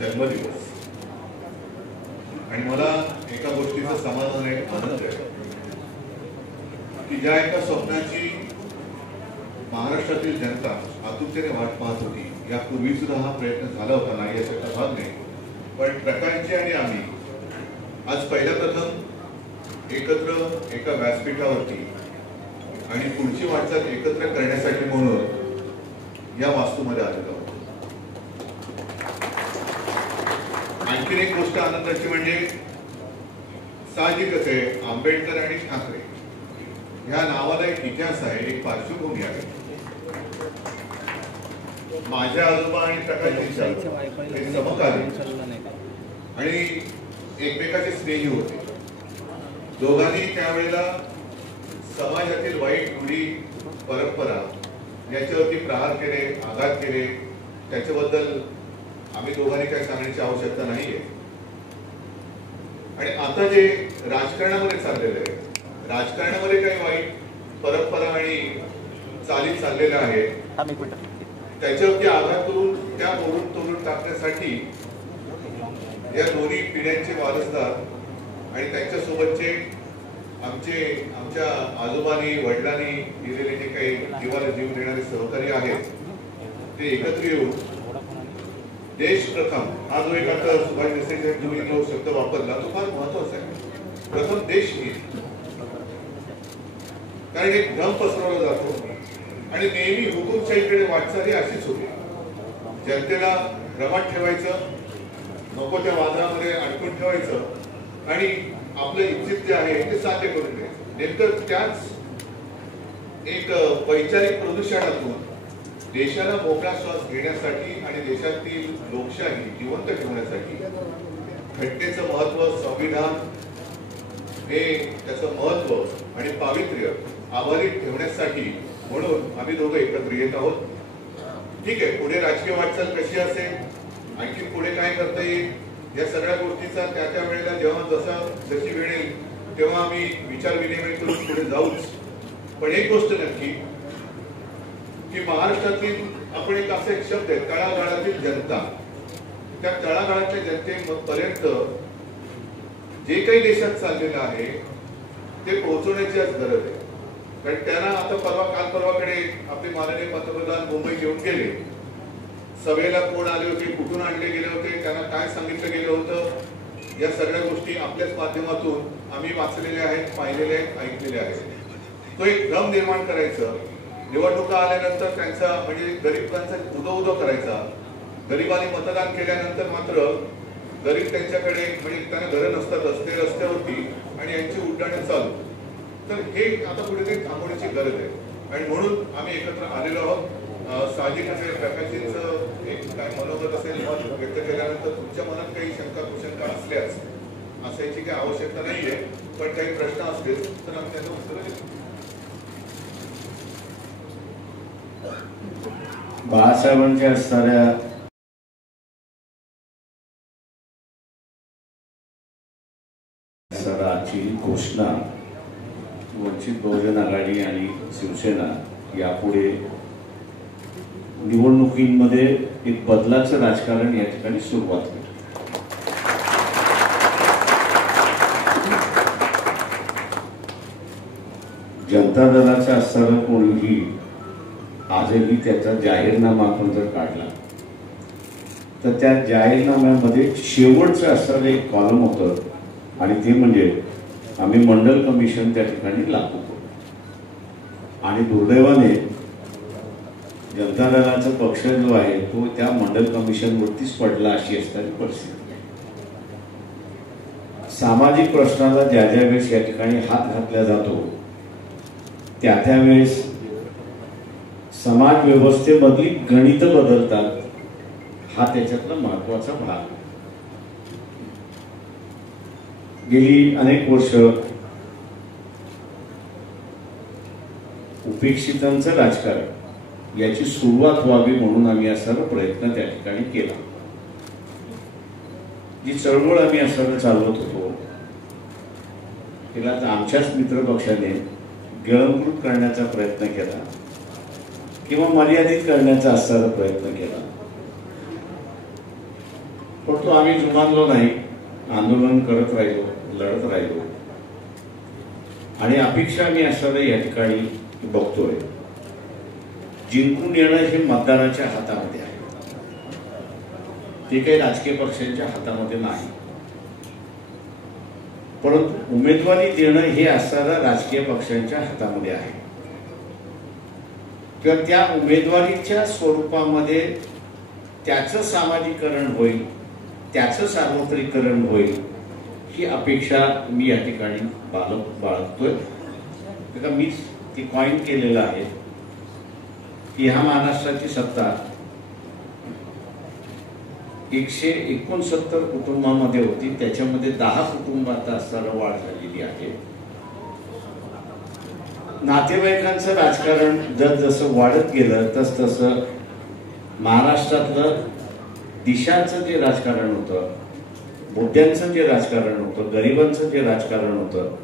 जन्मदिवस आणि मला एका गोष्टीचा समाधान आहे, आनंद आहे की ज्या एका स्वप्नाची महाराष्ट्रातील जनता आतुरतेने वाट पाहत होती, यापूर्वी सुद्धा हा प्रयत्न झाला होता, नाही याचा भाग नाही, पण प्रकाशजी आणि आम्ही आज पहिल्या प्रथम एकत्र एका व्यासपीठावरती आणि पुढची वाटचाल एकत्र करण्यासाठी म्हणून या वास्तूमध्ये आलेलो आहोत. आणखी एक गोष्ट आनंदाची म्हणजे साहजिकच आहे, आंबेडकर आणि ठाकरे ह्या नावाला एक इतिहास आहे, एक पार्श्वभूमी आहे. माझ्या आजोबा आणि प्रकाशजींचे समकालीन आणि एकमेकाचे स्नेही होते. दोघांनी त्यावेळेला समाजातील वाईट रूढी परंपरा याच्यावरती प्रहार केले, आघात केले. त्याच्याबद्दल आम्ही दोघांनी काही सांगण्याची आवश्यकता नाहीये. आणि आता जे राजकारणामध्ये चाललेलं आहे, राजकारणामध्ये काही वाईट परंपरा आणि चाली चाललेल्या आहेत, त्याच्यावरती आघात करून त्या मोडून तोडून टाकण्यासाठी या दोन्ही पिढ्यांचे वारसदार आणि त्यांच्यासोबतचे आमच्या आजोबांनी वडिलांनी दिलेले जे काही जीवाला जीव देणारे सहकारी आहेत, ते एकत्र येऊन देश प्रथम हा जो एक आता सुभाष देसाई तुम्ही जो शब्द वापरला तो फार महत्वाचा आहे. प्रथम देश हित, कारण एक भ्रम पसरवला जातो आणि नेहमी हुकुमशाहीकडे वाटचाल ही अशीच होती. जनतेला भ्रमात ठेवायचं, नको त्या वादळामध्ये अडकून ठेवायचं आणि आपलं इच्छित जे आहे ते साध्य करून द्यायचं. नेमकं त्याच एक वैचारिक प्रदूषणातून देशाला मोकळा श्वास घेण्यासाठी आणि देशातील लोकशाही जिवंत ठेवण्यासाठी घटनेचं महत्व, संविधान हे त्याचं महत्व आणि पावित्र्य आभारीत ठेवण्यासाठी म्हणून आम्ही दोघं एकत्र येत आहोत. ठीक आहे, पुढे राजकीय वाटचाल कशी असेल, आणखी पुढे काय करता येईल, या सगळ्या गोष्टीचा त्या वेळेला जेव्हा जशी वेळ येईल तेव्हा आम्ही विचार विनिमय करून पुढे जाऊच. पण एक गोष्ट नक्की की महाराष्ट्रातील आपण एक असा एक शब्द आहे, तळागाळातील जनता. त्या तळागाळातल्या जनतेपर्यंत जे काही देशात चाललेलं आहे ते पोहोचवण्याची आज गरज आहे. कारण त्यांना आता काल परवाकडे आपले माननीय पंतप्रधान मुंबई येऊन गेले. सभेला कोण आले होते, कुठून आणले गेले होते, त्यांना काय सांगितलं गेलं होतं, या सगळ्या गोष्टी आपल्याच माध्यमातून आम्ही वाचलेल्या आहेत, पाहिलेल्या आहेत, ऐकलेल्या आहेत. तो एक भ्रम निर्माण करायचं, निवडणुका आल्यानंतर त्यांचा म्हणजे गरिबांचा उदो करायचा, गरिबांनी मतदान केल्यानंतर मात्र गरीब त्यांच्याकडे म्हणजे त्यांना घरं नसतात, रस्त्यावरती आणि यांची उड्डाणं चालू. तर हे आता कुठेतरी थांबवण्याची गरज आहे आणि म्हणून आम्ही एकत्र आलेलो आहोत. साहजिकच प्रकाशजींचं एक काय मनोगत असेल, मत व्यक्त केल्यानंतर तुमच्या मनात काही शंका कुशंका असल्यास असायची काही आवश्यकता नाहीये, पण काही प्रश्न असतील तर आम्ही त्याचं उत्तर देऊ. बाळासाहेबांच्या असणाऱ्या सराची घोषणा वंचित बहुजन आघाडी आणि शिवसेना यापुढे निवडणुकीमध्ये एक बदलाचं राजकारण या ठिकाणी सुरुवात केली. जनता दलाचा असणारा कोणीही आजही त्याचा जाहीरनामा आपण जर काढला तर त्या जाहीरनाम्यामध्ये शेवटचं असणारं एक कॉलम होतं आणि ते म्हणजे आम्ही मंडल कमिशन त्या ठिकाणी लागू करू. आणि दुर्दैवाने जनता दलाचा पक्ष जो आहे तो त्या मंडल कमिशनवरतीच पडला, अशी असणारी परिस्थिती आहे. सामाजिक प्रश्नाला ज्या वेळेस या ठिकाणी हात घातला जातो त्या वेळेस समाज व्यवस्थेमधली गणित बदलतात, हा त्याच्यातला महत्वाचा भाग. गेली अनेक वर्ष उपेक्षितांचं राजकारण याची सुरुवात व्हावी म्हणून आम्ही असा प्रयत्न त्या ठिकाणी केला. जी चळवळ आम्ही असं चालवत होतो तिला आमच्याच मित्र पक्षाने गिळंकृत करण्याचा प्रयत्न केला किंवा मर्यादित करण्याचा असणारा प्रयत्न केला. परंतु आम्ही जुमानलो नाही, आंदोलन करत राहिलो, लढत राहिलो. आणि अपेक्षा मी असं या ठिकाणी बघतोय, जिंकून येणं हे मतदाराच्या हातामध्ये आहे, ते काही राजकीय पक्षांच्या हातामध्ये नाही. परंतु उमेदवारी देणं हे असणाऱ्या राजकीय पक्षांच्या हातामध्ये आहे. किंवा त्या उमेदवारीच्या स्वरूपामध्ये त्याचं सामाजिकरण होईल, त्याचं सार्वत्रिकरण होईल, ही अपेक्षा मी या ठिकाणी बाळगतोय. मीच ती कॉइन केलेलं आहे की ह्या महाराष्ट्राची सत्ता 169 कुटुंबामध्ये होती, त्याच्यामध्ये 10 कुटुंबात असताना वाढ झालेली आहे. नातेवाईकांचं राजकारण जसं वाढत गेलं तसं महाराष्ट्रातलं दिशांचं जे राजकारण होतं, मुद्द्यांचं जे राजकारण होतं, गरिबांचं जे राजकारण होतं,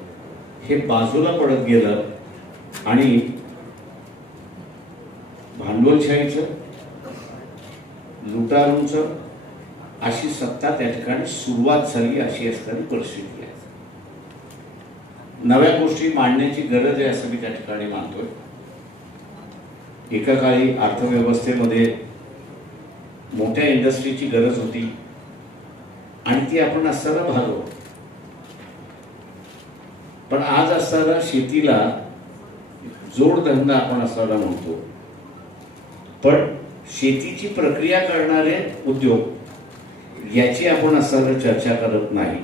हे बाजूला पडत गेलं आणि भांडवलशाहीचं, लुटारूंचं अशी सत्ता त्या ठिकाणी सुरुवात झाली, अशी असणारी परिस्थिती आहे. नव्या गोष्टी मांडण्याची गरज आहे असं मी त्या ठिकाणी मानतोय. एका काळी अर्थव्यवस्थेमध्ये मोठ्या इंडस्ट्रीची गरज होती आणि ती आपण असताना भागवतो. पण आज असताना शेतीला जोडधंदा आपण असताना म्हणतो, पण शेतीची प्रक्रिया करणारे उद्योग याची आपण असताना चर्चा करत नाही.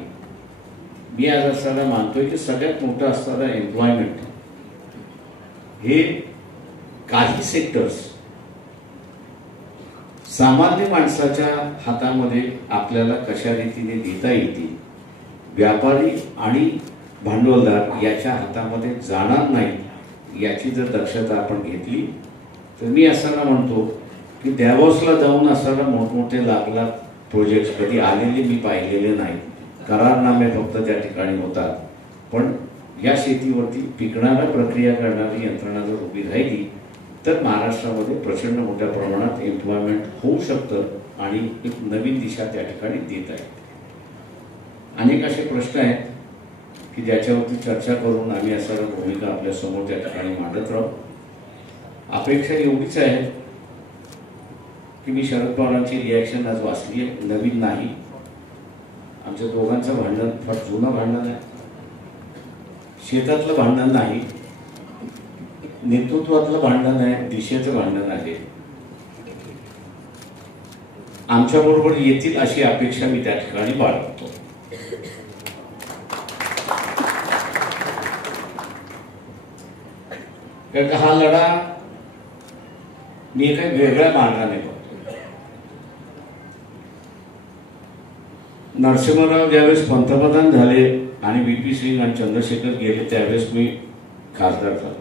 मी आज असताना मानतोय की सगळ्यात मोठं असताना एम्प्लॉयमेंट हे काही सेक्टर्स सामान्य माणसाच्या हातामध्ये आपल्याला कशा रीतीने देता येतील, व्यापारी आणि भांडवलदार याच्या हातामध्ये जाणार नाही याची जर दक्षता आपण घेतली तर मी असताना म्हणतो की डॅव्होसला जाऊन असताना मोठमोठे लाख प्रोजेक्ट्स कधी आलेले मी पाहिलेले नाही. करारनामे फक्त त्या ठिकाणी होतात. पण या शेतीवरती पिकणारा प्रक्रिया करणारी यंत्रणा जर उभी राहिली तर महाराष्ट्रामध्ये प्रचंड मोठ्या प्रमाणात एम्प्लॉयमेंट होऊ शकतं आणि एक नवीन दिशा त्या ठिकाणी देत आहे. अनेक असे प्रश्न आहेत की ज्याच्यावरती चर्चा करून आम्ही असणाऱ्या भूमिका आपल्या समोर त्या ठिकाणी मांडत राहू. अपेक्षा एवढीच आहे की मी शरद पवारांची रिॲक्शन आज वाचली आहे, नवीन नाही. आमच्या दोघांचं भांडण फार जुनं भांडण आहे. शेतातलं भांडण नाही, नेतृत्वातलं भांडण आहे, दिशेचं भांडण आहे. आमच्याबरोबर येतील अशी अपेक्षा मी त्या ठिकाणी बाळगतो. कारण हा लढा मी एका वेगळ्या मार्गाने बघतो. नरसिंहराव ज्यावेळेस पंतप्रधान झाले आणि व्ही.पी. सिंग आणि चंद्रशेखर गेले त्यावेळेस मी खासदार झालो.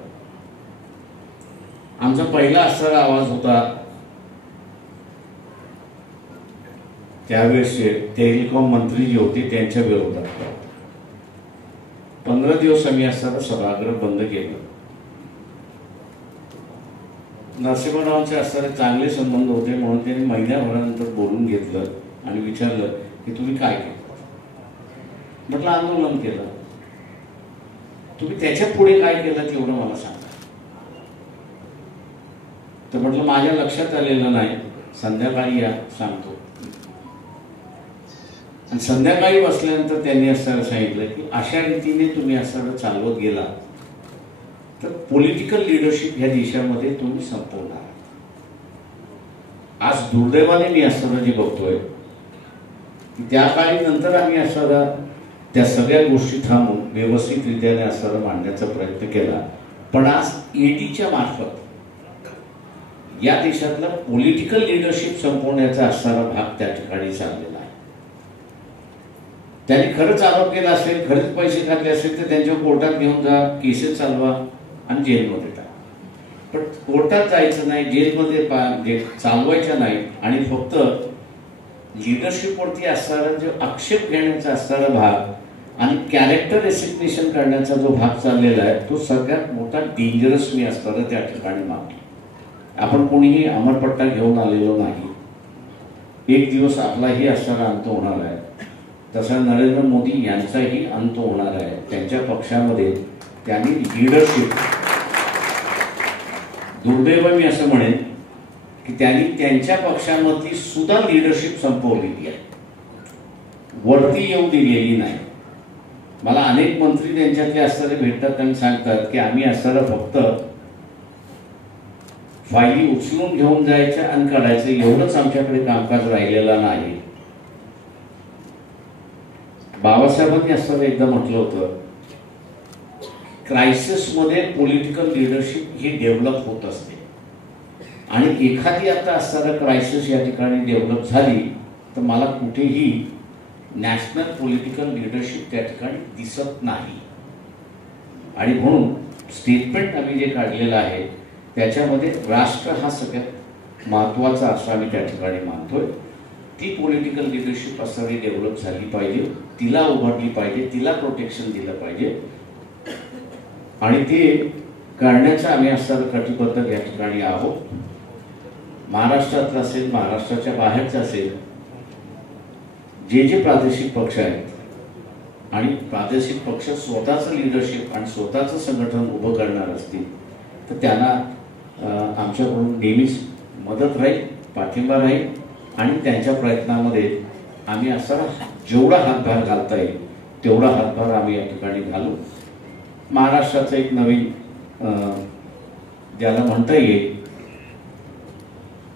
आमचा पहिला असणारा आवाज होता त्यावेळेस टेलिकॉम मंत्री जे होते त्यांच्या विरोधात. 15 दिवस आम्ही असताना सभागृह बंद केलं. नरसिंहरावांचे असणारे चांगले संबंध होते म्हणून त्यांनी महिन्याभरानंतर बोलून घेतलं आणि विचारलं की तुम्ही काय केलं. म्हटलं आंदोलन केलं. तुम्ही त्याच्या पुढे काय केलं तेवढं मला सांगा. तर म्हटलं माझ्या लक्षात आलेलं नाही, संध्याकाळी या सांगतो. आणि संध्याकाळी बसल्यानंतर त्यांनी असं सांगितलं की अशा रीतीने तुम्ही असं चालवत गेला तर पॉलिटिकल लिडरशिप ह्या देशामध्ये तुम्ही संपवणार. आज दुर्दैवाने मी असताना जे बघतोय की त्या काळी नंतर आम्ही असताना त्या सगळ्या गोष्टी थांबून व्यवस्थितरित्याने असताना मांडण्याचा प्रयत्न केला. पण आज ईडीच्या मार्फत या देशातला पॉलिटिकल लिडरशिप संपवण्याचा असणारा भाग त्या ठिकाणी चाललेला आहे. त्यांनी खरंच आरोप केला असेल, खरेच पैसे खाल्ले असेल तर त्यांच्या कोर्टात घेऊन जा, केसेस चालवा आणि जेलमध्ये टाका. पण कोर्टात जायचं नाही, जेलमध्ये चालवायचं नाही आणि फक्त लिडरशिपवरती असणारा जो आक्षेप घेण्याचा असणारा भाग आणि कॅरेक्टर एसिग्नेशन करण्याचा जो भाग चाललेला आहे तो सगळ्यात मोठा डेंजरस मी असताना त्या ठिकाणी मानतो. आपण कोणीही अमरपट्टा घेऊन आलेलो नाही. एक दिवस आपलाही असणारा अंत होणार आहे, तसा नरेंद्र मोदी यांचाही अंत होणार आहे. त्यांच्या पक्षामध्ये त्यांनी लीडरशिप, दुर्दैव मी असं म्हणेन की त्यांनी त्यांच्या पक्षामधली सुद्धा लीडरशिप संपवलेली आहे, वरती येऊ दिलेली नाही. मला अनेक मंत्री त्यांच्यातले असणारे भेटतात आणि सांगतात की आम्ही असणारा फक्त फायली उचलून घेऊन जायचं आणि काढायचं, एवढंच आमच्याकडे कामकाज राहिलेलं नाही. बाबासाहेबांनी असताना एकदा म्हटलं होतं, क्रायसिसमध्ये पॉलिटिकल लिडरशिप ही डेव्हलप होत असते आणि एखादी आता असताना क्रायसिस या ठिकाणी डेव्हलप झाली तर मला कुठेही नॅशनल पॉलिटिकल लिडरशिप त्या ठिकाणी दिसत नाही. आणि म्हणून स्टेटमेंट आम्ही जे काढलेलं आहे त्याच्यामध्ये राष्ट्र हा सगळ्यात महत्त्वाचा असं आम्ही त्या ठिकाणी मानतोय. ती पॉलिटिकल लिडरशिप असणारी डेव्हलप झाली पाहिजे, तिला उभारली पाहिजे, तिला प्रोटेक्शन दिलं पाहिजे आणि ते करण्याचं आम्ही असणारं कटिबद्ध या ठिकाणी आहोत. महाराष्ट्रातलं असेल, महाराष्ट्राच्या बाहेरचं असेल, जे जे प्रादेशिक पक्ष आहेत आणि प्रादेशिक पक्ष स्वतःचं लिडरशिप आणि स्वतःचं संघटन उभं करणार असतील तर त्यांना आमच्याकडून नेहमीच मदत राहील, पाठिंबा राहील आणि त्यांच्या प्रयत्नामध्ये आम्ही असा जेवढा हातभार घालता येईल तेवढा हातभार आम्ही या ठिकाणी घालू. महाराष्ट्राचं एक नवीन ज्याला म्हणता येईल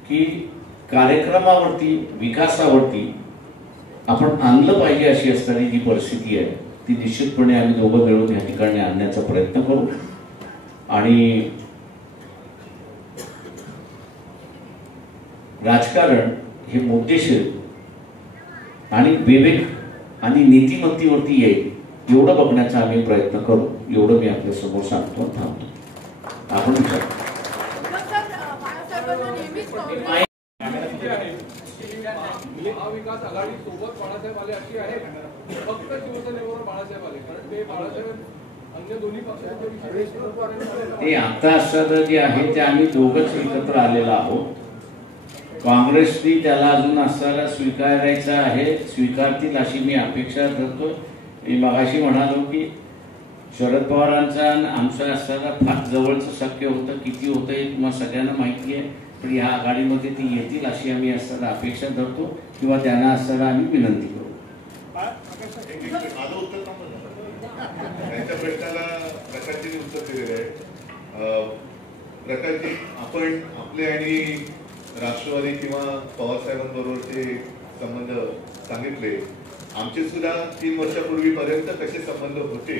की कार्यक्रमावरती, विकासावरती आपण आणलं पाहिजे अशी असणारी जी परिस्थिती आहे ती निश्चितपणे आम्ही दोघं मिळून या ठिकाणी आणण्याचा प्रयत्न करू. आणि राजकारण हे मुद्देशीर आणि विवेक आणि नीतिमत्तेवरती येईल एवढं बघण्याचा आम्ही प्रयत्न करू, एवढं मी आपल्या समोर सांगतो. थांबतो. आपण महाविकास आघाडी सोबत बाळासाहेब आले अशी आहे, फक्त शिवसेनेबरोबर बाळासाहेब आले, कारण ते बाळासाहेब अन्य दोन्ही पक्षांच्या ते आता असं जे आहे ते आम्ही दोघंच एकत्र आलेलो आहोत. काँग्रेसनी त्याला अजून असताना स्वीकारायचं आहे, स्वीकारतील अशी मी अपेक्षा धरतो. मी मगाशी म्हणालो की शरद पवारांचा आमचा असताना फार जवळचं शक्य होतं, किती होतं हे तुम्हाला सगळ्यांना माहिती आहे, पण ह्या आघाडीमध्ये ती येतील अशी आम्ही असताना अपेक्षा धरतो किंवा त्यांना असताना आम्ही विनंती करू. त्यांच्या प्रश्नाला प्रकाशजींनी उत्तर दिलेलं आहे. प्रकाशजी, आपण आपले आणि राष्ट्रवादी किंवा पवारसाहेबांबरोबरचे संबंध सांगितले. आमचे सुद्धा 3 वर्षापूर्वीपर्यंत कसे संबंध होते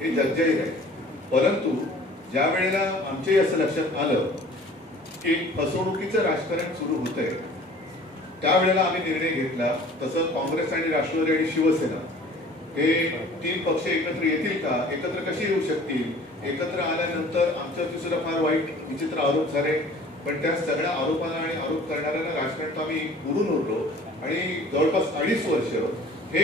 हे जगजाहीर आहे. परंतु ज्या वेळेला आमच्याही असं लक्षात आलं की फसवणुकीचं राजकारण सुरू होतंय त्यावेळेला आम्ही निर्णय घेतला. तसं काँग्रेस आणि राष्ट्रवादी आणि शिवसेना हे 3 पक्ष एकत्र येतील का, एकत्र कसे येऊ शकतील, एकत्र आल्यानंतर आमच्यावरती सुद्धा फार वाईट विचित्र आरोप झाले. पण त्या सगळ्या आरोपांना आणि आरोप करणाऱ्यांना राजकारणात आम्ही बुडून उरलो आणि जवळपास 2.5 वर्ष हे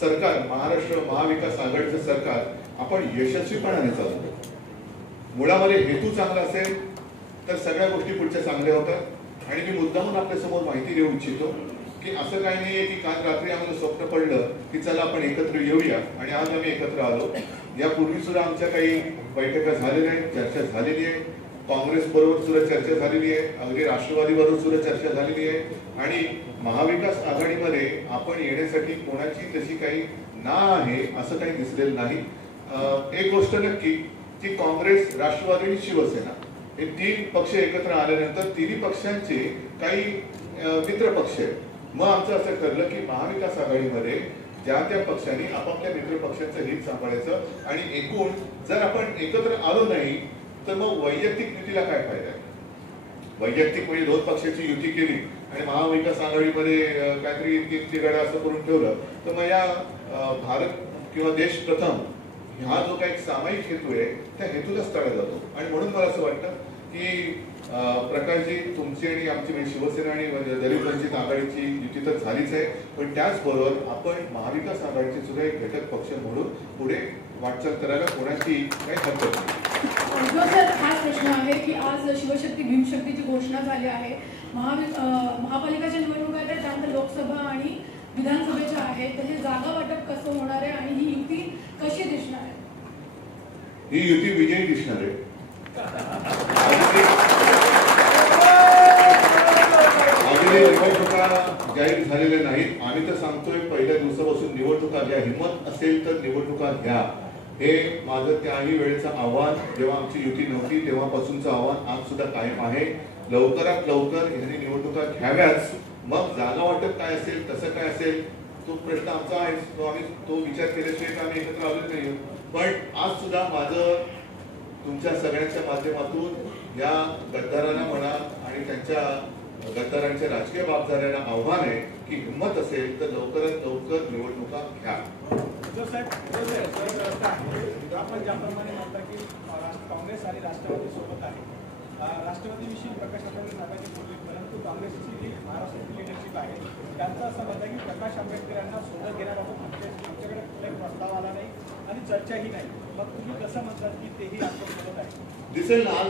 सरकार, महाराष्ट्र महाविकास आघाडीचं सरकार आपण यशस्वीपणाने चालवतो. मुळामध्ये हेतू चांगला असेल तर सगळ्या गोष्टी पुढच्या चांगल्या होतात. आणि मी मुद्दामून आपल्या समोर माहिती देऊ इच्छितो की असं काही नाहीये की काल रात्री आम्हाला स्वप्न पडलं की चला आपण एकत्र येऊया आणि आज आम्ही एकत्र आलो. यापूर्वी सुद्धा आमच्या काही बैठका झालेल्या आहेत, चर्चा झालेली आहे. काँग्रेस बरोबर सुद्धा चर्चा झालेली आहे, अगदी राष्ट्रवादी बरोबर सुद्धा चर्चा झालेली आहे. आणि महाविकास आघाडीमध्ये आपण येण्यासाठी कोणाची तशी काही ना आहे असं काही दिसलेलं नाही. एक गोष्ट नक्की की काँग्रेस, राष्ट्रवादी आणि शिवसेना हे 3 पक्ष एकत्र आल्यानंतर तिन्ही पक्षांचे काही मित्र पक्ष आहेत. मग आमचं असं ठरलं की महाविकास आघाडीमध्ये ज्या त्या पक्षांनी आपापल्या मित्र पक्षांचं हित सांभाळायचं आणि एकूण जर आपण एकत्र आलो नाही तर मग वैयक्तिक युतीला काय फायदा आहे. वैयक्तिक म्हणजे 2 पक्षाची युती केली आणि महाविकास आघाडीमध्ये काहीतरी तिरडा असं करून ठेवलं तर मग या भारत किंवा देश प्रथम हा जो काही सामायिक हेतू आहे त्या हेतूलाच तडा जातो. आणि म्हणून मला असं वाटतं की प्रकाशजी, तुमची आणि आमची म्हणजे शिवसेना आणि दलित वंचित आघाडीची युती तर झालीच आहे, पण त्याचबरोबर आपण महाविकास आघाडीचे सुद्धा एक घटक पक्ष म्हणून पुढे वाटचाल करायला कोणाची काही हरकत नाही. सर, हा प्रश्न आहे की आज शिवशक्ती भीमशक्तीची घोषणा झाली आहे. महापालिकेच्या निवडणुका आहे, तर हे जागा वाटप कसं होणार आहे आणि ही युती कशी दिसणार आहे? ही युती विजयी दिसणार आहे. अजूनही निवडणुका जाहीर झालेल्या नाहीत. आम्ही तर सांगतोय पहिल्या दिवसापासून निवडणुका घ्या, हिंमत असेल तर निवडणुका घ्या. हे माझं त्याही वेळेचं आव्हान, जेव्हा आमची युती नव्हती तेव्हापासूनचं आव्हान आज सुद्धा कायम आहे. लवकरात लवकर यांनी निवडणुका घ्याव्याच. मग जागा वाटप काय असेल, कसं काय असेल, तो प्रश्न आमचा आहे. तो विचार केल्याशिवाय आम्ही एकत्र आलो नाही. पण आज सुद्धा माझं तुमच्या सगळ्यांच्या माध्यमातून या गद्दारांना म्हणा आणि त्यांच्या गद्दारांच्या राजकीय बाबदाऱ्यांना आव्हान आहे की हिंमत असेल तर लवकरात लवकर निवडणुका घ्या. आपण ज्याप्रमाणे म्हणता की काँग्रेस आणि राष्ट्रवादी सोबत आहे, राष्ट्रवादीविषयी प्रकाश आंबेडकर साहेबांनी बोलले, परंतु काँग्रेसची जी महाराष्ट्राची लिडरशिप आहे त्यांचं असं म्हणतं की प्रकाश आंबेडकर यांना सोबत घेण्याबाबत आमच्याकडे कुठलाही प्रस्ताव आला नाही आणि चर्चाही नाही. मग तुम्ही कसं म्हणतात की तेही आमच्यासोबत आहे? दिसेल ना आज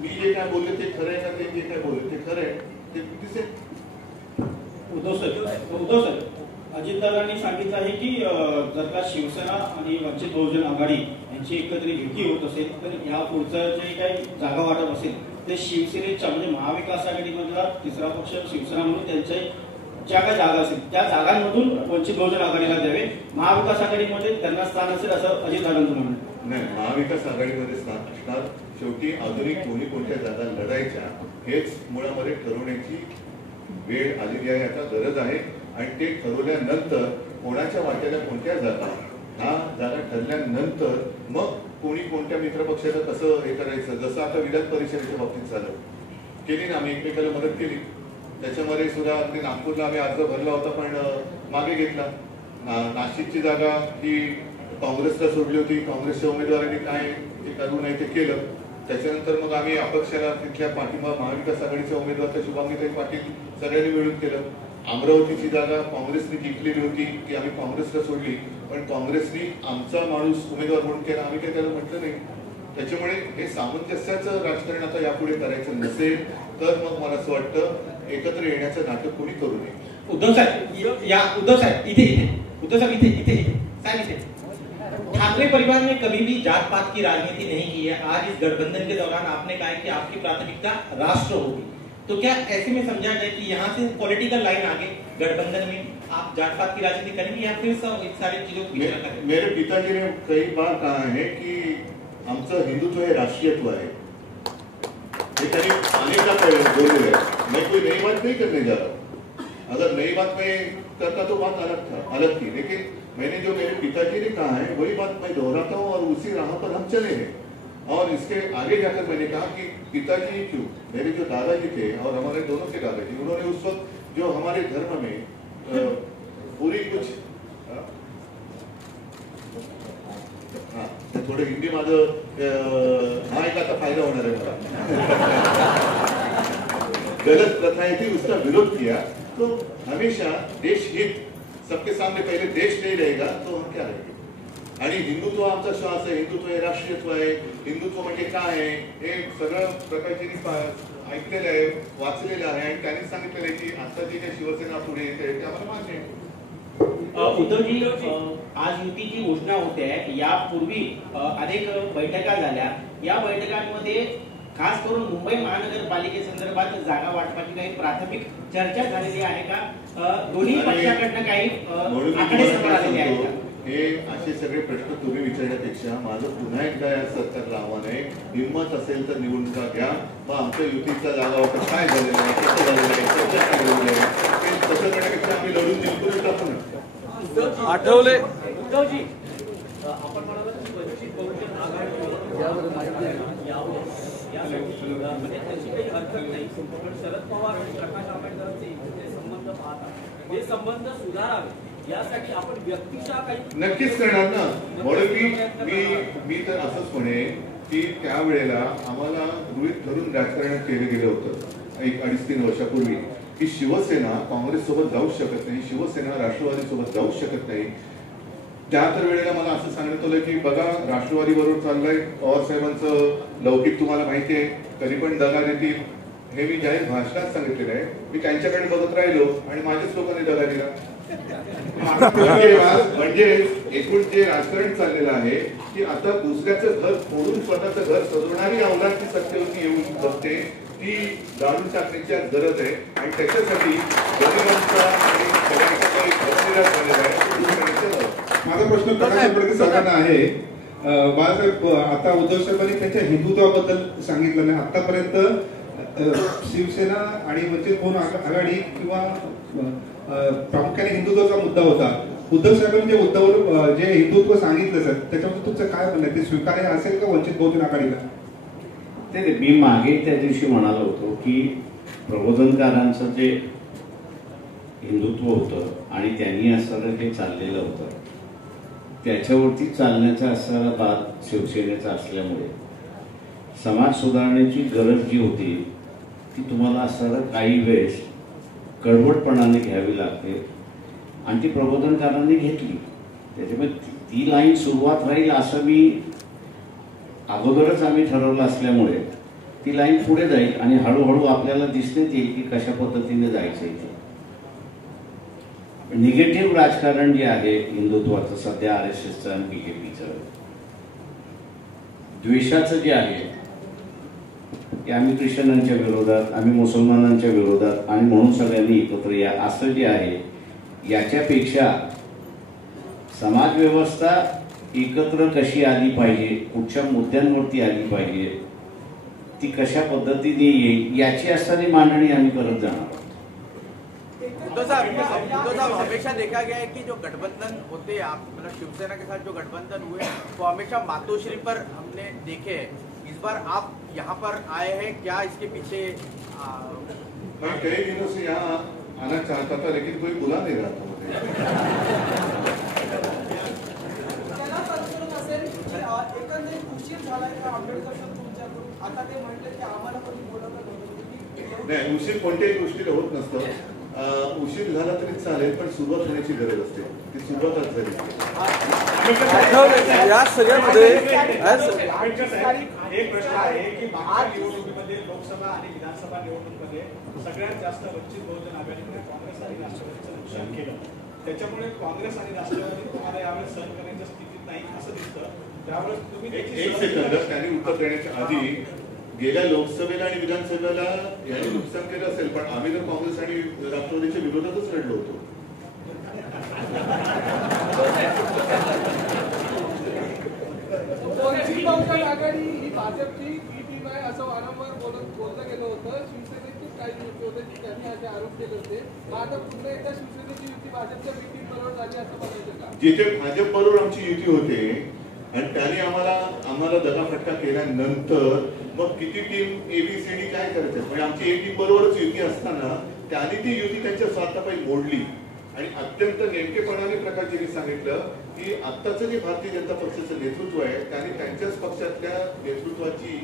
मी जे काय बोलले ते खरं आहे का, ते जे काय बोलले ते खरं आहे ते दिसेल. उद्धव सर, अजितदादांनी सांगितलं आहे की जर का शिवसेना आणि वंचित बहुजन आघाडी यांची एकत्रित युती होत असेल तर या पुढचं जे काही जागा वाटप असेल ते शिवसेनेच्या म्हणजे महाविकास आघाडीमधला तिसरा पक्ष शिवसेना म्हणून त्यांच्या ज्या काही जागा असतील त्या जागांमधून वंचित बहुजन आघाडीला द्यावे, महाविकास आघाडीमध्ये त्यांना स्थान असेल असं अजितदादांचं म्हणणं. नाही, महाविकास आघाडीमध्ये स्थान असणार. शेवटी आधुनिक कोणी कोणत्या जागा लढायच्या हेच मुळामध्ये ठरवण्याची वेळ आलेली आहे, आता गरज आहे. आणि ते ठरवल्यानंतर कोणाच्या वाट्याला कोणत्या जागा, ह्या जागा ठरल्यानंतर मग कोणी कोणत्या मित्रपक्षाचं कसं हे करायचं. जसं आता विधान परिषदेच्या बाबतीत झालं, केली ना आम्ही एकमेकाला मदत केली. त्याच्यामध्ये सुद्धा अगदी नागपूरला आम्ही अर्ज भरला होता पण मागे घेतला. नाशिकची जागा ही काँग्रेसला सोडली होती. काँग्रेसच्या उमेदवारांनी काय ते करू नये ते केलं. त्याच्यानंतर मग आम्ही अपक्षाला तिथल्या पाठिंबा महाविकास आघाडीच्या उमेदवार शुभांगीताई पाटील सगळ्यांनी मिळून केलं. अमरावतीची जागा काँग्रेसने जिंकलेली होती ती आम्ही काँग्रेसला सोडली, पण काँग्रेसने आमचा माणूस उमेदवार म्हणून केला, आम्ही काही त्याला म्हटलं नाही. त्याच्यामुळे हे सामंजस्याचं राजकारण आता यापुढे करायचं नसेल तर मग मला असं वाटतं एकत्र येण्याचं नाटक कोणी करू नये. उद्धव साहब इथे ठाकरे परिवार ने कभी भी जात पात की राजनीति नहीं की है. आज इस गठबंधन के दौरान आपने कहा कि आपकी प्राथमिकता राष्ट्र होगी, तो क्या ऐसे में समझा जाए कि यहाँ से पॉलिटिकल लाइन आगे गठबंधन में आप जात पात की राजनीति करेंगे या फिर सब इन सारी चीजों को विचार करेंगे? मेरे पिताजी ने कई बार कहा है कि आमचं हिंदुत्व हे राष्ट्रीयत्व आहे. ये त्यांनी अनेकदा बोललेलं आहे. मैं कोई नई बात नहीं करने जा रहा. अगर नई बात मैं करता तो बात अलग थी, लेकिन मैंने जो मेरे पिताजी ने कहा है वही बात मैं दोहराता हूँ और उसी राह पर हम चले हैं. और इसके आगे जाकर मैंने कहा कि पिताजी क्यों, मेरे जो दादाजी थे और हमारे दोनों के दादाजी, उन्होंने उस वक्त जो हमारे धर्म में पूरी कुछ थोडं हिंदी माझं हा एक आता फायदा होणार आहे मला. गलत प्रथाएं थी उसका विरोध किया. तो हमेशा देश हित, सबके सामने पहिले देश नहीं रहेगा तो हम क्या रहेंगे. आणि हिंदुत्व आमचा श्वास आहे, हिंदुत्व हे राष्ट्रीयत्व आहे. हिंदुत्व म्हणजे काय आहे हे सगळं प्रकाशजींनी ऐकलेलं आहे, वाचलेलं आहे आणि त्यांनी सांगितलेलं आहे की आता जी काही शिवसेना पुढे येते ते आम्हाला मान्य आहे. उद्धवजी, आज युतीची घोषणा होते आहे. यापूर्वी अनेक बैठका झाल्या. या बैठकांमध्ये खास करून मुंबई महानगरपालिकेसंदर्भात जागा वाटपाची काही प्राथमिक चर्चा झालेली आहे का? दोन्ही पक्षाकडनं काही आकडे समोर आलेले आहेत का? हे असे सगळे प्रश्न तुम्ही विचारण्यापेक्षा माझं पुन्हा एकदा या सरकारला आव्हान आहे, हिंमत असेल तर निवडणुका घ्या. मग आमच्या युतीचा जागा वाटप काय झालेलं आहे, कसं झालेलं आहे, चर्चा काय झालेली आहे, ते तसं करण्यापेक्षा आम्ही लढून जिंकूनच टाकू ना. आठवले उद्धवजी, आपण म्हणाला की वंचित बहुजन म्हणजे त्याची काही हरकत नाही, पण शरद पवार आणि प्रकाश आंबेडकरांचे इथे संबंध पाहतात, हे संबंध सुधारावे यासाठी आपण व्यक्तिशः काही नक्कीच करणार ना. म्हणून मी तर असंच म्हणेन की त्यावेळेला आम्हाला गृहीत धरून राजकारण केलं गेलं होतं 1-2-3 वर्षापूर्वी की शिवसेना काँग्रेस सोबत जाऊ शकत नाही, शिवसेना राष्ट्रवादी सोबत जाऊ शकत नाही. त्या तर वेळेला मला असं सांगण्यात आलं की बघा राष्ट्रवादी बरोबर चाललंय, पवार साहेबांचं लौकिक तुम्हाला माहिती आहे, कधी पण दगा देतील. हे मी जाहीर भाषणात सांगितलेलं आहे. मी त्यांच्याकडे बघत राहिलो आणि माझ्याच लोकांनी दगा दिला. म्हणजे एकूण जे राजकारण चाललेलं आहे की आता दुसऱ्याचं घर फोडून स्वतःचं घर सजवणारी अवलाद ती सत्तेवरती येऊन बसते, ती जाणून टाकण्याची आज गरज आहे आणि त्याच्यासाठी गरिबांचा आणि सगळ्यांचा काही गैरनिराश झालेला आहे. माझा प्रश्न प्रकाश आंबेडकर साहेबांना आहे. बाळासाहेब, आता उद्धव साहेबांनी त्यांच्या हिंदुत्वाबद्दल सांगितलं नाही. आतापर्यंत शिवसेना आणि वंचित बहुजन आघाडी किंवा प्रामुख्याने हिंदुत्वाचा मुद्दा होता. उद्धव साहेबांनी जे हिंदुत्व सांगितलं सर, त्याच्यावर तुमचं काय म्हणणं आहे? ते स्वीकार्य असेल का वंचित बहुजन आघाडीला? ते मी मागे त्या दिवशी म्हणालो होतो की प्रबोधनकारांचं जे हिंदुत्व होतं आणि त्यांनी असणारं हे चाललेलं होतं, त्याच्यावरती चालण्याचा असणारा भाग शिवसेनेचा असल्यामुळे समाज सुधारण्याची गरज जी होती ती तुम्हाला असणारं काही वेळेस कडवटपणाने घ्यावी लागते आणि ती प्रबोधनकारांनी घेतली. त्याच्यामुळे ती लाईन सुरुवात राहील असं मी अगोदरच आम्ही ठरवलं असल्यामुळे ती लाईन पुढे जाईल आणि हळूहळू आपल्याला दिसण्यात येईल की कशा पद्धतीने जायचं आहे. निगेटिव्ह राजकारण जे आहे हिंदुत्वाचं सध्या RSSचं आणि BJPचं, द्वेषाचं जे आहे की आम्ही ख्रिश्चनांच्या विरोधात, आम्ही मुसलमानांच्या विरोधात आणि म्हणून सगळ्यांनी एकत्र या, असं जे आहे याच्यापेक्षा समाज व्यवस्था एकत्र कशी आली पाहिजे, कुठच्या मुद्द्यांवरती आली पाहिजे, ती कशा पद्धतीने येईल याची असणारी मांडणी आम्ही करत जाणार. उद्धव साहब, हमेशा देखा गया है कि जो गठबंधन होते हैं, मतलब शिवसेना के साथ जो गठबंधन हुए वो हमेशा मातोश्री पर हमने देखे हैं. इस बार आप यहाँ पर आए हैं, क्या इसके पीछे? मैं कई दिनों से यहाँ आना चाहता था लेकिन कोई बुला नहीं रहा था मुझे. एकंदरीत उशीर झालाय का आंबेडकर तुमच्याकडून? आता ते म्हटले की आम्हाला कोणी बोलवलं नाही, उशीर कोणत्याही गोष्टीला होत नसतं. उशीर झाला तरी चालेल, पण सुरुवात होण्याची गरज असते. ती सुरुवातच झाली. या सगळ्यामध्ये एक प्रश्न आहे की मागच्या निवडणुकीमध्ये लोकसभा आणि विधानसभा निवडणुकीमध्ये सगळ्यात जास्त वंचित बहुजन आघाडीने काँग्रेस आणि राष्ट्रवादीचं नुकसान केलं. त्याच्यामुळे काँग्रेस आणि राष्ट्रवादी तुम्हाला यावेळेस सहन करण्याच्या स्थितीत नाही असं दिसतं. त्यावेळेस तुम्ही एक सेकंद, त्यांनी उत्तर देण्याच्या आधी गेल्या लोकसभेला आणि विधानसभेला यांनी नुकसान केलं असेल, पण आम्ही तर काँग्रेस आणि राष्ट्रवादीच्या विरोधातच लढलो होतो. आघाडी ही भाजपची बी टीम आहे असं वारंवार बोललं गेलं होतं. शिवसेनेचीच काही युती होते, त्यांनी असे आरोप केले होते. आता पुन्हा एकदा शिवसेनेची युती भाजपच्या बी टीम बरोबर झाली असं म्हणायचं का? जिथे भाजप बरोबर आमची युती होते आणि त्यांनी आम्हाला दगाफटका केल्यानंतर मग किती टीम ABCD काय करायचं, म्हणजे आमची एक टीम बरोबरच युती असताना त्यांनी ती युती त्यांच्या स्वार्थापायी मोडली. आणि अत्यंत नेमकेपणाने प्रकाशजींनी सांगितलं की आत्ताचं जे भारतीय जनता पक्षाचं नेतृत्व आहे त्यांनी त्यांच्याच पक्षातल्या नेतृत्वाची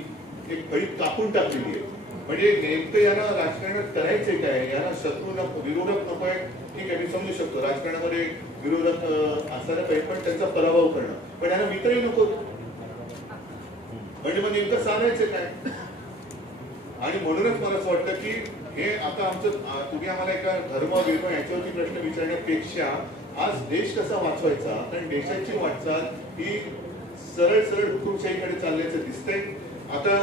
एक फळी कापून टाकलेली आहे. म्हणजे नेमकं यांना राजकारणात करायचंय काय, यांना शत्रू नको, विरोधक नको आहे. ठीक आहे, मी समजू शकतो राजकारणामध्ये विरोधक असायला पाहिजे, पण त्यांचा पराभव करणं, पण यांना मित्रही नको. म्हणजे मग नेमकं सांगायचं काय? आणि म्हणूनच मला असं वाटतं की हे आता आमचं, तुम्ही आम्हाला एका धर्म विर्म याच्यावरती प्रश्न विचारण्यापेक्षा आज देश कसा वाचवायचा, कारण देशाची वाटचाल ही सरळ सरळ हुकुमशाहीकडे चालल्याचं दिसतंय. आता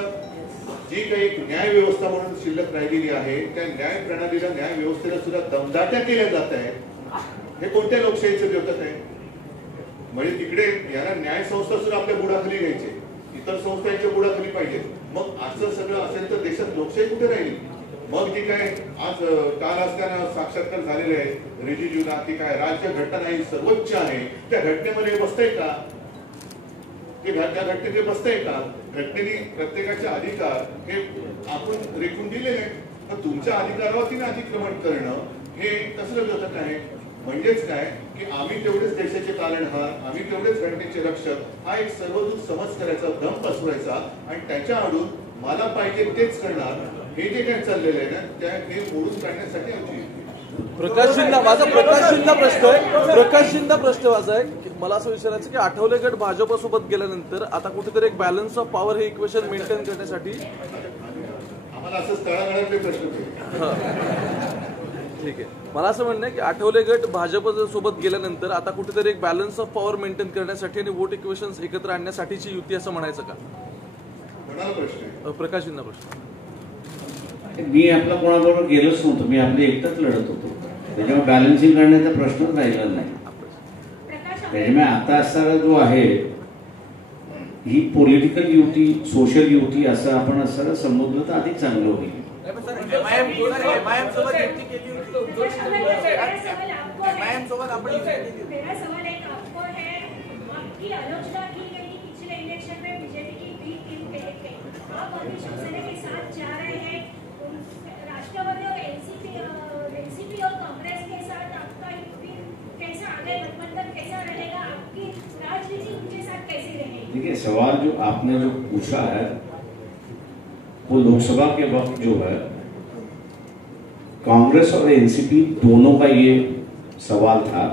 जी काही न्याय व्यवस्था म्हणून शिल्लक राहिलेली आहे त्या न्याय प्रणालीला, न्याय व्यवस्थेला सुद्धा दमदाट्या केल्या जात आहेत. हे कोणत्या लोकशाहीचं द्योतक आहे? म्हणजे तिकडे याला न्याय संस्था सुद्धा आपल्या बुडाखाली घ्यायचे, इतर संस्थांच्या बुडाखाली पाहिजे. मग असं सगळं असेल तर देशात लोकशाही कुठे राहील? मग जी काय आज काल असताना साक्षात्कार झालेले आहे रिजिजूला की काय राज्य घटना नाही सर्वोच्च आहे, त्या घटनेमध्ये बसतंय का? त्या घटनेमध्ये बसतंय का? घटनेने प्रत्येकाचे अधिकार हे आपण रेखून दिलेले आहेत. तर तुमच्या अधिकारावरती अतिक्रमण करणं हे कसलं द्योतक आहे? म्हणजेच काय की आम्ही तेवढेच देशाचे तारणहार, आम्ही तेवढेच घटनेचे रक्षक, हा एक सर्वदूर समज करायचा, दम पसरवायचा आणि त्याच्या आडून मला पाहिजे तेच करणार, हे जे काय चाललेलं आहे ना त्या हे मोडून काढण्यासाठी आमची प्रकाशजींना माझा प्रकाशजींना प्रश्न माझा आहे की मला असं विचारायचं की आठवले गट भाजपसोबत गेल्यानंतर आता कुठेतरी एक बॅलन्स ऑफ पॉवर हे इक्वेशन मेंटेन करण्यासाठी आम्हाला असं तळागाळातले प्रश्न ठीक आहे. मला असं म्हणणं आहे की आठवले गट भाजप सोबत गेल्यानंतर आता कुठेतरी एक बॅलन्स ऑफ पॉवर मेंटेन करण्यासाठी आणि वोट इक्वेशन्स एकत्र आणण्यासाठीची युती असं म्हणायचं का? प्रकाशजींना प्रश्न. मी आपला कोणाबरोबर गेलोच नव्हतो, मी आपले एकटाच लढत होतो, त्याच्यामुळे बॅलन्सिंग करण्याचा प्रश्नच राहिला नाही. त्याच्यामुळे आता असणारा जो आहे ही पॉलिटिकल युती, सोशल युती असं आपण असं समजलं तर अधिक चांगलं होईल. राष्ट्रवादी और एनसीपी और कांग्रेस के साथ आपका युति कैसा आगे गठबंधन कैसा रहेगा, आपकी राजनीति उनके साथ कैसी रहेगी? देखिए, सवाल जो आपने जो पूछा है वो लोकसभा के वक्त जो है कांग्रेस और एनसीपी दोनों का ये सवाल था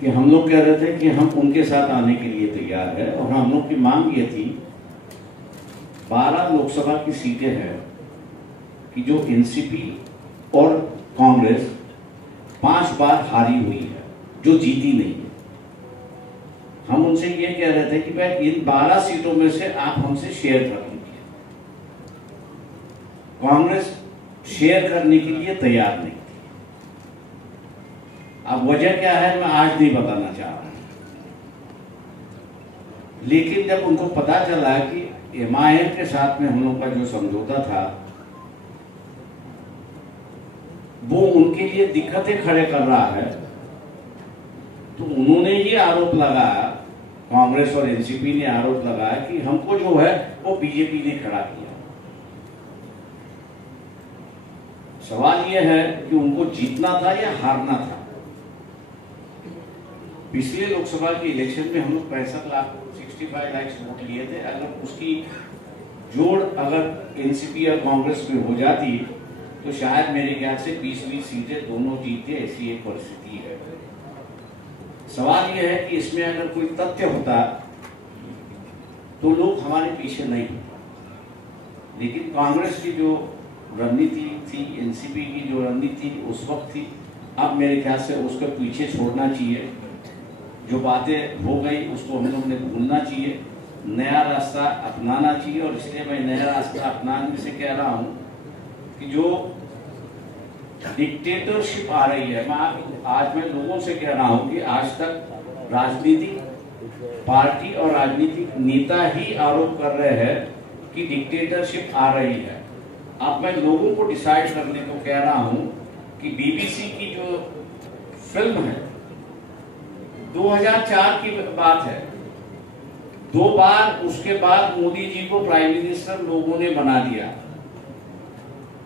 कि हम लोग कह रहे थे कि हम उनके साथ आने के लिए तैयार है, और हम लोग की मांग ये थी 12 लोकसभा की सीटें हैं कि जो एनसीपी और कांग्रेस 5 बार हारी हुई है, जो जीती नहीं है। हम उनसे ये कह रहे थे कि भाई इन 12 सीटों में से आप हमसे शेयर कर लीजिए। कांग्रेस शेयर करने के लिए तैयार नहीं थी। अब वजह क्या है मैं आज नहीं बताना चाह रहा, लेकिन जब उनको पता चला कि एमआईएम के साथ में हम लोग का जो समझौता था वो उनके लिए दिक्कतें खड़े कर रहा है, तो उन्होंने ये आरोप लगाया, कांग्रेस और एनसीपी ने आरोप लगाया कि हमको जो है वो बीजेपी ने खड़ा किया। सवाल यह है कि उनको जीतना था या हारना था। पिछले लोकसभा के इलेक्शन में हम लोग 65 लाख वोट लिए थे। अगर उसकी जोड़ अगर एनसीपी और कांग्रेस में हो जाती तो शायद मेरे ख्याल से 20 सीटें दोनों जीतते, ऐसी एक परिस्थिति है। सवाल यह है कि इसमें अगर कोई तथ्य होता तो लोग हमारे पीछे नहीं होते, लेकिन कांग्रेस की जो रणनीति थी, एनसीपी की जो रणनीति उस वक्त थी, अब मेरे ख्याल से उसको पीछे छोड़ना चाहिए। जो बातें हो गई उसको हम लोग ने भूलना चाहिए, नया रास्ता अपनाना चाहिए। और इसलिए मैं नया रास्ता अपनाने से कह रहा हूं कि जो डिक्टेटरशिप आ रही है, आज मैं लोगों से कह रहा हूं कि आज तक राजनीतिक पार्टी और राजनीतिक नेता ही आरोप कर रहे हैं कि डिक्टेटरशिप आ रही है। अब मैं लोगों को डिसाइड करने को कह रहा हूं कि बीबीसी की जो फिल्म है 2004 की बात है, 2 बार उसके बाद मोदी जी को प्राइम मिनिस्टर लोगों ने बना दिया।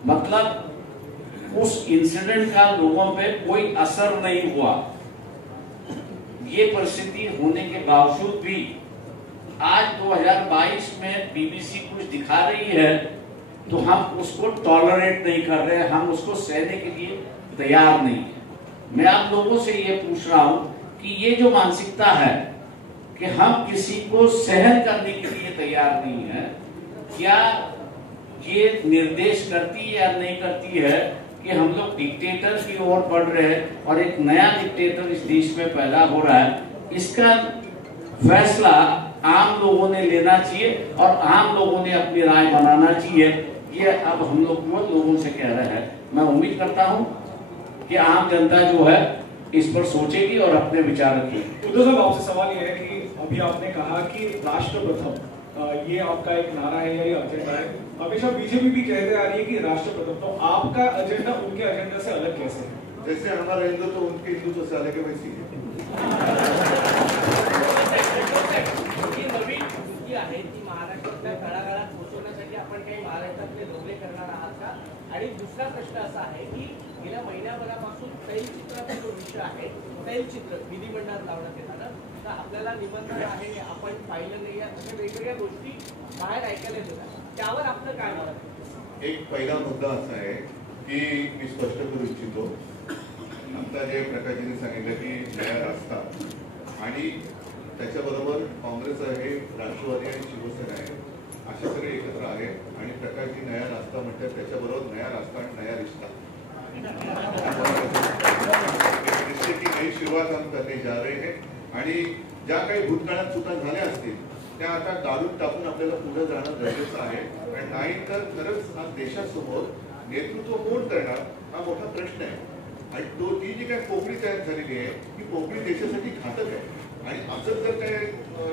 मतलब उस इंसिडेंट का लोगों पे कोई असर नहीं हुआ। ये परिस्थिति होने के बावजूद भी आज 2022 में बीबीसी कुछ दिखा रही है तो हम उसको टॉलरेट नहीं कर रहे, हम उसको सहने के लिए तैयार नहीं है। मैं आप लोगों से ये पूछ रहा हूं कि ये जो मानसिकता है कि हम किसी को सहन करने के लिए तैयार नहीं है, क्या ये निर्देश करती है या नहीं करती है कि हम लोग डिक्टेटर की ओर बढ़ रहे हैं और एक नया डिक्टेटर इस देश में पैदा हो रहा है? इसका फैसला आम लोगों ने लेना चाहिए और आम लोगों ने अपनी राय बनाना चाहिए। ये अब हम लोग लोगों से कह रहे हैं। मैं उम्मीद करता हूं कि आम जनता जो है इस पर सोचेगी और अपने विचार रखेगी। उद्धव साहब, आपसे सवाल यह है कि अभी आपने कहा कि राष्ट्र प्रथम, ये आपका एक नारा है या ये एजेंडा है। हमेशा बीजेपी भी कहते आ रही है कि राष्ट्र प्रथम, तो आपका एजेंडा उनके एजेंडा से अलग कैसे है? जैसे हमारा हिंदुत्व तो उनके हिंदुत्व से अलग है, वैसी है। नवीन युती आहे ती महाराष्ट्रातल्या तळागाळात पोहोचवण्यासाठी आपण काही महाराष्ट्रातले धोरणे करणार आहात का? आणि दुसरा प्रश्न असा आहे की गेल्या महिन्याभरापासून तैलचित्राचा जो विषय आहे, तैलचित्र विधिमंडळात लावण्यात येतात, तर आपल्याला निमंत्रण आहे, आपण पाहिलं नाही, अशा वेगवेगळ्या गोष्टी बाहेर ऐकायला येतात, त्यावर आपलं काय मत आहे? एक पहिला मुद्दा असा आहे की मी स्पष्ट करू इच्छितो, आता जे प्रकाशजींनी सांगितलं की नया रस्ता आणि त्याच्याबरोबर काँग्रेस आहे, राष्ट्रवादी आणि शिवसेना आहे, असे सगळे एकत्र आहे आणि प्रकाशजी नया रस्ता म्हणतात, त्याच्याबरोबर नया रस्ता आणि नया रिश्ता निश्चित की नई शुरुआत हम करने जा रहे हैं आणि ज्या काही भूतकाळात चुका झाल्या असतील त्या आता काढून टाकून आपल्याला पुढे जाणं गरजेचं आहे. आणि नाही तर खरंच आज देशासमोर नेतृत्व कोण करणार हा मोठा प्रश्न आहे. आणि ती जी काही पोकळी तयार झालेली आहे ती पोकळी देशासाठी घातक आहे. आणि असं जर काय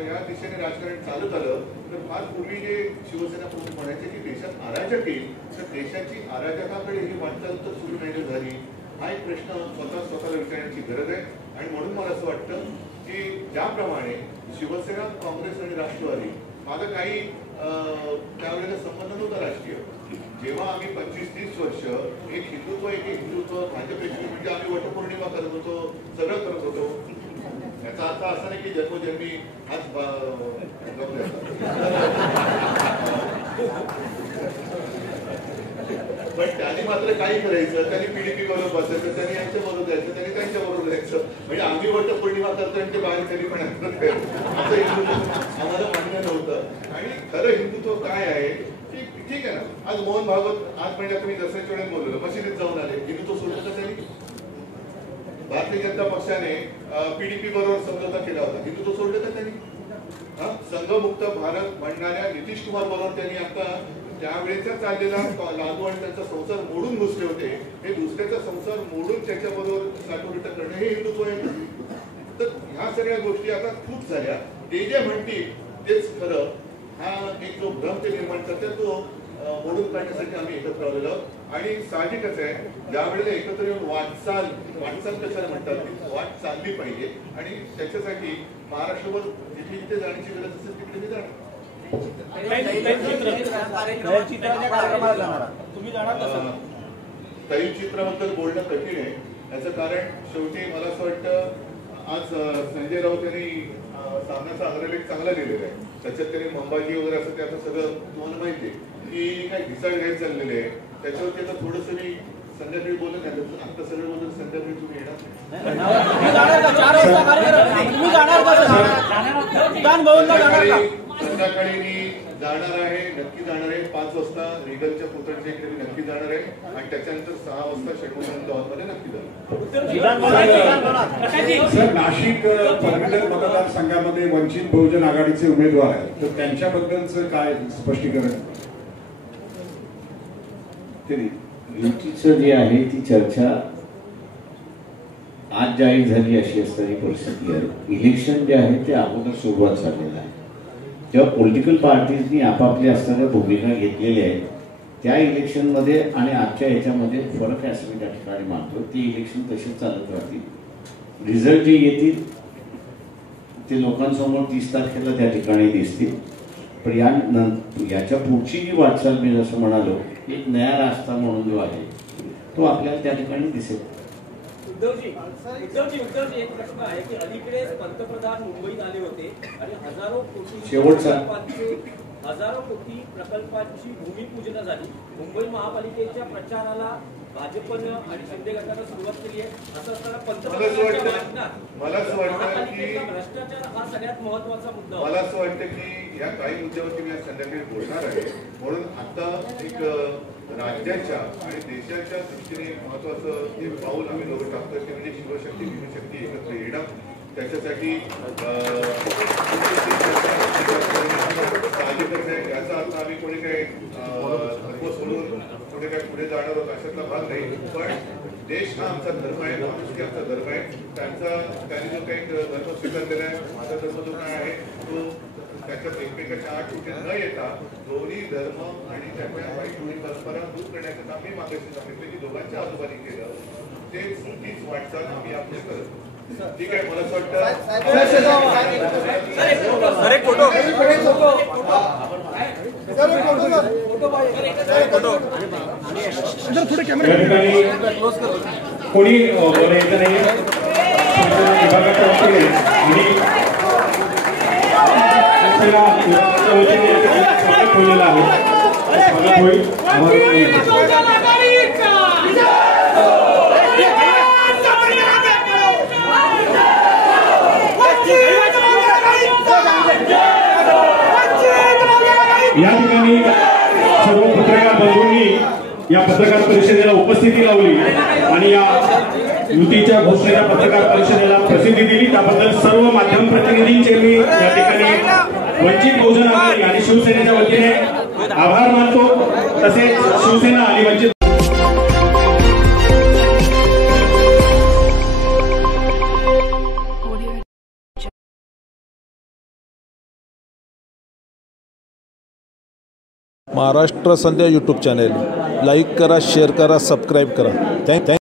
या दिशेने राजकारण चालत आलं तर फार पूर्वी जे शिवसेना प्रमुख म्हणायचे की देशात अराजक येईल तर देशाची अराजकाकडे ही वाटचाल तर सुरू नाही झाली हा एक प्रश्न स्वतःला विचारण्याची गरज आहे. आणि म्हणून मला असं वाटतं की ज्याप्रमाणे शिवसेना काँग्रेस आणि राष्ट्रवादी माझा काही त्यावेळेला संबंध नव्हता राजकीय. जेव्हा आम्ही 25-30 वर्ष एक हिंदुत्व भाजपेक्षी म्हणजे आम्ही वटपौर्णिमा करत होतो सगळं करत होतो. याचा अर्थ असा नाही की जन्मोजन्मी हाच पण त्यांनी मात्र काही करायचं त्यांनी पीडीपी बरोबर बसायचं त्यांनी यांच्या बरोबर जायचं त्यांनी त्यांच्या बरोबर जायचं म्हणजे आम्ही वटपौर्णिमा करतो आणि ते बाहेर तरी पण असं हिंदुत्व आम्हाला मान्य नव्हतं. आणि खरं हिंदुत्व काय आहे की ठीक आहे ना आज मोहन भागवत आज म्हणजे तुम्ही दसऱ्याच्या वेळेस बोललो मशिदीत जाऊन आले हिंदुत्व सोडलं का त्यांनी. भारतीय जनता पक्षाने पीडीपी बरोबर समझोता केला होता हिंदुत्व सोडलं का त्यांनी. संघमुक्त भारत म्हणणाऱ्या नितीश कुमार बरोबर त्यांनी आता त्यावेळेचा चाललेला लालू आणि त्यांचा संसार मोडून घुसले होते. हे दुसऱ्याचा संसार मोडून त्याच्याबरोबर साठवणूक करणं हे हिंदुत्व आहे. तर ह्या सगळ्या गोष्टी आता खूप झाल्या. ते जे म्हणतील तेच खरं हा एक जो भ्रम ते निर्माण करतात तो मोडून काढण्यासाठी आम्ही एकत्र आलेलो आहोत. आणि साहजिकच आहे ज्या वेळेला एकत्र येऊन वाटचाल कशाला म्हणतात वाट चालली पाहिजे आणि त्याच्यासाठी महाराष्ट्रभर जिथे जिथे जाण्याची गरज असेल तिकडे मी जाणार. तैलचित्राबद्दल बोलणं कठीण आहे. याचं कारण शेवटी मला असं वाटतं आज संजय राऊत यांनी सामन्याचा अग्रलेख चांगला लिहिलेला आहे. त्याच्यात त्यांनी मंबाजी वगैरे असं त्याचं सगळं तुम्हाला माहिती आहे की काय घिसाळ घ्यायला चाललेले आहे. त्याच्यावरती आता थोडंसं मी संध्याकाळी बोलत नाही आता सगळं बोलत संध्याकाळी तुम्ही संध्याकाळी मी जाणार आहे नक्की जाणार आहे 5 वाजता रिगलच्या पुतळ्याच्या इकडे मी नक्की जाणार आहे आणि त्याच्यानंतर 6 वाजता षडमंगल हॉलमध्ये नक्की जाणार. सर नाशिक पदवीधर मतदारसंघामध्ये वंचित बहुजन आघाडीचे उमेदवार आहेत तर त्यांच्याबद्दलचं काय स्पष्टीकरण. युतीचं जे आहे ती चर्चा आज जाहीर झाली अशी असणारी परिस्थिती आहे. इलेक्शन जे आहे ते अगोदर सुरुवात झालेलं आहे. जेव्हा पॉलिटिकल पार्टीजनी आपापल्या असणाऱ्या भूमिका घेतलेल्या आहेत त्या इलेक्शनमध्ये आणि आजच्या ह्याच्यामध्ये फरक आहे असं मी त्या ठिकाणी मानतो. ती इलेक्शन तशीच चालत राहतील. रिझल्ट जे येतील ते लोकांसमोर 30 तारखेला त्या ठिकाणी दिसतील. पण याच्या पुढची जी वाटचाल मी जसं म्हणालो एक नया रास्ता म्हणून जो आहे तो आपल्याला त्या ठिकाणी दिसेल. उद्धवजी एक प्रश्न आहे की अलीकडे पंतप्रधान मुंबईत आले होते आणि हजारो कोटी प्रकल्पांची भूमिपूजन झाली. मुंबई महापालिकेच्या प्रचाराला भाजपनं आणि शिंदे गटानं सुरुवात केली आहे. असं असताना पंतप्रधानांच्या भाषणात भ्रष्टाचार हा सगळ्यात महत्वाचा मुद्दा. मला असं वाटतं की या काही मुद्द्यावरती मी आज संध्याकाळी बोलणार आहे. म्हणून आता एक राज्याच्या आणि देशाच्या दृष्टीने महत्वाचं एक पाऊल आम्ही दोघं टाकतोय ते म्हणजे शिवशक्ती भीमशक्ती एकत्र येणं. त्याच्यासाठी साहजिकच आहे. याचा अर्थ आम्ही कोणी काही धर्म सोडून कुठे काय पुढे जाणार आहोत अशातला भाग नाही. पण देश हा आमचा धर्म आहे माणुसकी आमचा धर्म आहे. त्यांनी जो काही धर्म स्वीकारलेला आहे माझा धर्म जो काय आहे तो त्याच्यात एकमेकाच्या आठ कुठे न येता दोन्ही धर्म आणि त्याच्या वाईट रूढी परंपरा दूर करण्याचं काम मी मागाशी सांगितलं की दोघांच्या आजोबांनी केलं तीच वाटचाल आम्ही आपले करतो. ठीक आहे. मला असं वाटतं कोणी बोलायचं नाही विभागाच्या वतीने ठेवलेला आहे. या ठिकाणी सर्व पत्रकार बंधूंनी या पत्रकार परिषदेला उपस्थिती लावली आणि या युतीच्या घोषणेच्या पत्रकार परिषदेला प्रसिद्धी दिली त्याबद्दल सर्व माध्यम प्रतिनिधींचे मी या ठिकाणी वंचित बहुजन आघाडी आणि शिवसेनेच्या वतीने आभार मानतो. तसेच शिवसेना आणि वंचित महाराष्ट्र संध्या यूट्यूब चॅनेल लाईक करा, शेअर करा, सबस्क्राईब करा. थँक्यू.